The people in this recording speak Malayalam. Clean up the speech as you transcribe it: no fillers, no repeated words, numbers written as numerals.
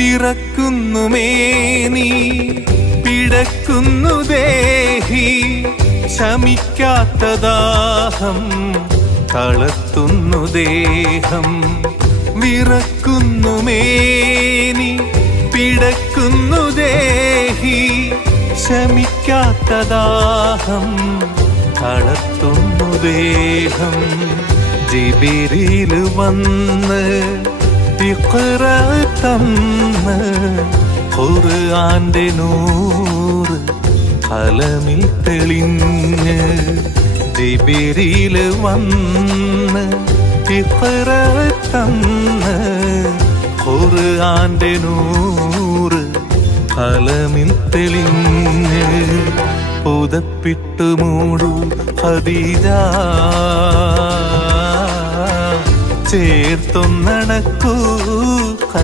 വിറക്കുന്നു മേനി പിടക്കുന്നു ദേഹി ശമിക്കാത്ത ദാഹം തളർത്തുന്നു ദേഹം വിറക്കുന്നു മേനി പിടക്കുന്നു ദേഹി ശമിക്കാത്ത ദാഹം തളർത്തുന്നു ദേഹം ജിബിരിൽ വന്ന് ഇഖ്റ തന്ന് ഖുർആന്റെ നൂറ് ഖലമിൽ തെളിഞ്ഞ് ജിബിരിൽ വന്ന് ഇഖ്റ തന്ന് ഖുർആന്റെ നൂറ് ഖലമിൽ തെളിഞ്ഞ് പുതപ്പിട്ടു മൂടു ഖദീജ ചേർത്തൊന്നണക്കൂ